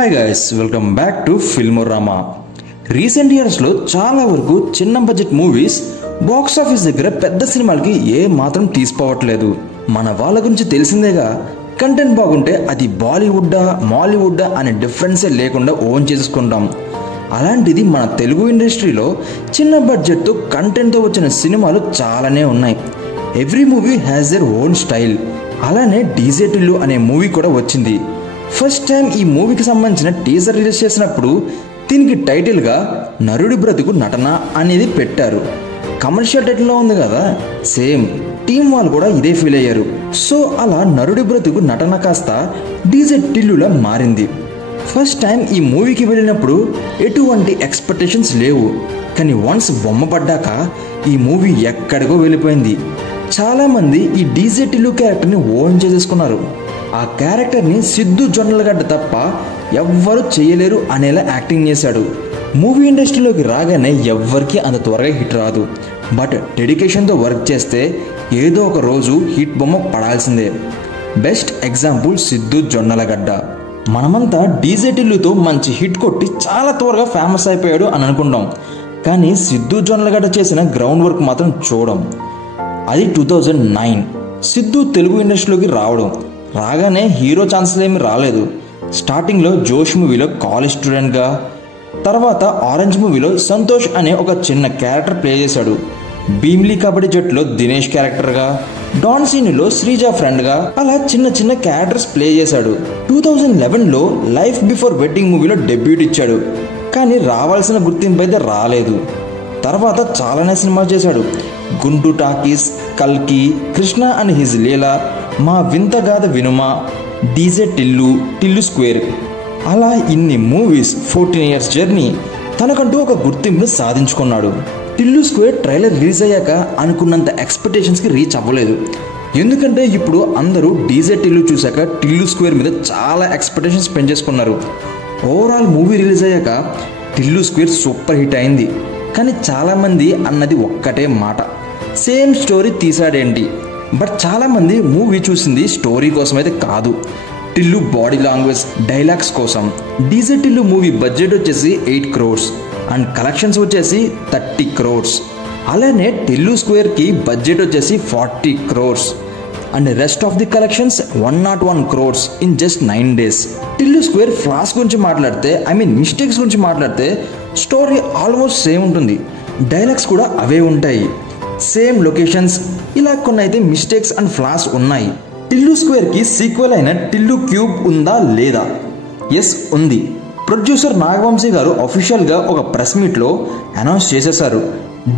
Hi guys, welcome back to Filmorama. Recent ఇయర్స్లో చాలా వరకు చిన్న బడ్జెట్ మూవీస్ బాక్స్ ఆఫీస్ దగ్గర పెద్ద సినిమాలకి ఏ మాత్రం తీసుకోవట్లేదు. మన వాళ్ళ గురించి తెలిసిందేగా, కంటెంట్ బాగుంటే అది బాలీవుడ్డా మాలీవుడ్డా అనే డిఫరెన్సే లేకుండా ఓన్ చేసుకుంటాం. అలాంటిది మన తెలుగు ఇండస్ట్రీలో చిన్న బడ్జెట్తో కంటెంట్తో వచ్చిన సినిమాలు చాలానే ఉన్నాయి. Every movie has their own style. అలానే డీజే టిల్లు అనే మూవీ కూడా వచ్చింది. ఫస్ట్ టైం ఈ మూవీకి సంబంధించిన టీజర్ రిలీజ్ చేసినప్పుడు దీనికి టైటిల్గా నరుడి బ్రతుకు నటన అనేది పెట్టారు. కమర్షియల్ టైటిల్లో ఉంది కదా, సేమ్ టీం వాళ్ళు కూడా ఇదే ఫీల్ అయ్యారు. సో అలా నరుడి బ్రతుకు నటన కాస్త డీజే టిల్లులా మారింది. ఫస్ట్ టైం ఈ మూవీకి వెళ్ళినప్పుడు ఎటువంటి ఎక్స్పెక్టేషన్స్ లేవు, కానీ వన్స్ బొమ్మ పడ్డాక ఈ మూవీ ఎక్కడికో వెళ్ళిపోయింది. చాలామంది ఈ డీజే టిల్లు క్యారెక్టర్ని ఓన్ చేసేసుకున్నారు. ఆ క్యారెక్టర్ని సిద్ధు జొన్నలగడ్డ తప్ప ఎవ్వరూ చేయలేరు అనేలా యాక్టింగ్ చేశాడు. మూవీ ఇండస్ట్రీలోకి రాగానే ఎవ్వరికి అంత త్వరగా హిట్ రాదు, బట్ డెడికేషన్తో వర్క్ చేస్తే ఏదో ఒక రోజు హిట్ బొమ్మ పడాల్సిందే. Best example Siddhu Jonnalagadda. మనమంతా డీజే టిల్లుతో మంచి హిట్ కొట్టి చాలా త్వరగా ఫేమస్ అయిపోయాడు అని అనుకుంటాం, కానీ సిద్ధు జొన్నలగడ్డ చేసిన గ్రౌండ్ వర్క్ మాత్రం చూడం. అది 2009 సిద్ధు తెలుగు ఇండస్ట్రీలోకి రాగానే హీరో ఛాన్సెస్ ఏమి రాలేదు. స్టార్టింగ్లో జోష్ మూవీలో కాలేజ్ స్టూడెంట్గా, తర్వాత ఆరెంజ్ మూవీలో సంతోష్ అనే ఒక చిన్న క్యారెక్టర్ ప్లే చేశాడు. భీమ్లీ కబడ్డీ జట్టులో దినేష్ క్యారెక్టర్గా, డాన్ సీనులో శ్రీజ ఫ్రెండ్గా, అలా చిన్న చిన్న క్యారెక్టర్స్ ప్లే చేశాడు. 2011లో లైఫ్ బిఫోర్ వెడ్డింగ్ మూవీలో డెబ్యూట్ ఇచ్చాడు, కానీ రావాల్సిన గుర్తింపు అయితే రాలేదు. తర్వాత చాలానే సినిమాలు చేశాడు. గుంటూ టాకీస్, కల్కి, కృష్ణ అండ్ హిజ్ లీలా, మా వింతగాథ వినుమ, డీజే టిల్లు, టిల్లు స్క్వేర్, అలా ఇన్ని మూవీస్. 14 ఇయర్స్ జర్నీ తనకంటూ ఒక గుర్తింపును సాధించుకున్నాడు. టిల్లు స్క్వేర్ ట్రైలర్ రిలీజ్ అయ్యాక అనుకున్నంత ఎక్స్పెక్టేషన్స్కి రీచ్ అవ్వలేదు. ఎందుకంటే ఇప్పుడు అందరూ డీజే టిల్లు చూశాక టిల్లు స్క్వేర్ మీద చాలా ఎక్స్పెక్టేషన్స్ పెంచేసుకున్నారు. ఓవరాల్ మూవీ రిలీజ్ అయ్యాక టిల్లు స్క్వేర్ సూపర్ హిట్ అయింది, కానీ చాలామంది అన్నది ఒక్కటే మాట, సేమ్ స్టోరీ తీసాడేంటి. బట్ చాలామంది మూవీ చూసింది స్టోరీ కోసం అయితే కాదు, టిల్లు బాడీ లాంగ్వేజ్, డైలాగ్స్ కోసం. డీజే టిల్లు మూవీ బడ్జెట్ వచ్చేసి 8 crores అండ్ కలెక్షన్స్ వచ్చేసి 30 crores. అలానే టిల్లు స్క్వేర్కి బడ్జెట్ వచ్చేసి 40 crores and rest of the collections 101 crores in just 9 days. Tillu square floss గురించి మాట్లాడితే, మిస్టేక్స్ గురించి మాట్లాడితే స్టోరీ ఆల్మోస్ట్ సేమ్ ఉంటుంది, డైలాగ్స్ కూడా అవే ఉంటాయి, సేమ్ లొకేషన్స్, ఇలా కొన్ని అయితే మిస్టేక్స్ అండ్ ఫ్లాస్ ఉన్నాయి. టిల్లు స్క్వేర్కి సీక్వెల్ అయిన టిల్లు క్యూబ్ ఉందా లేదా? ఎస్, ఉంది. ప్రొడ్యూసర్ నాగవంశీ గారు అఫీషియల్గా ఒక ప్రెస్ మీట్లో అనౌన్స్ చేసేశారు,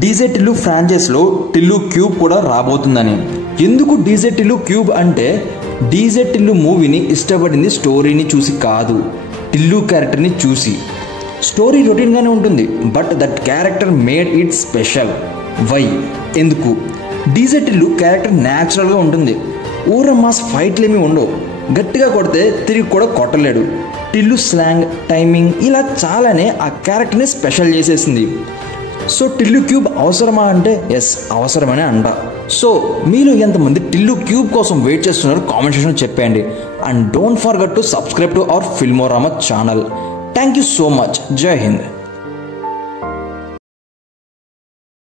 డీజే టిల్లు ఫ్రాంచైజ్లో టిల్లు క్యూబ్ కూడా రాబోతుందని. ఎందుకు డీజే టిల్లు క్యూబ్ అంటే, డీజే టిల్లు మూవీని ఇష్టపడింది స్టోరీని చూసి కాదు, టిల్లు క్యారెక్టర్ని చూసి. స్టోరీ రొటీన్గానే ఉంటుంది, but that character made it special. Why? ఎందుకు? డీజే టిల్లు క్యారెక్టర్ న్యాచురల్గా ఉంటుంది. ఊర మాస్ ఫైట్లు ఏమీ ఉండవు, గట్టిగా కొడితే తిరిగి కూడా కొట్టలేడు. టిల్లు స్లాంగ్, టైమింగ్, ఇలా చాలానే ఆ క్యారెక్టర్ని స్పెషల్ చేసేసింది. సో టిల్లు క్యూబ్ అవసరమా అంటే ఎస్, అవసరమనే అంట. సో మీలో ఎంతమంది టిల్లు క్యూబ్ కోసం వెయిట్ చేస్తున్నారు కామెంట్ సెక్షన్లో చెప్పండి. And don't forget to subscribe to our Filmorama channel. Thank you so much. జై హింద్.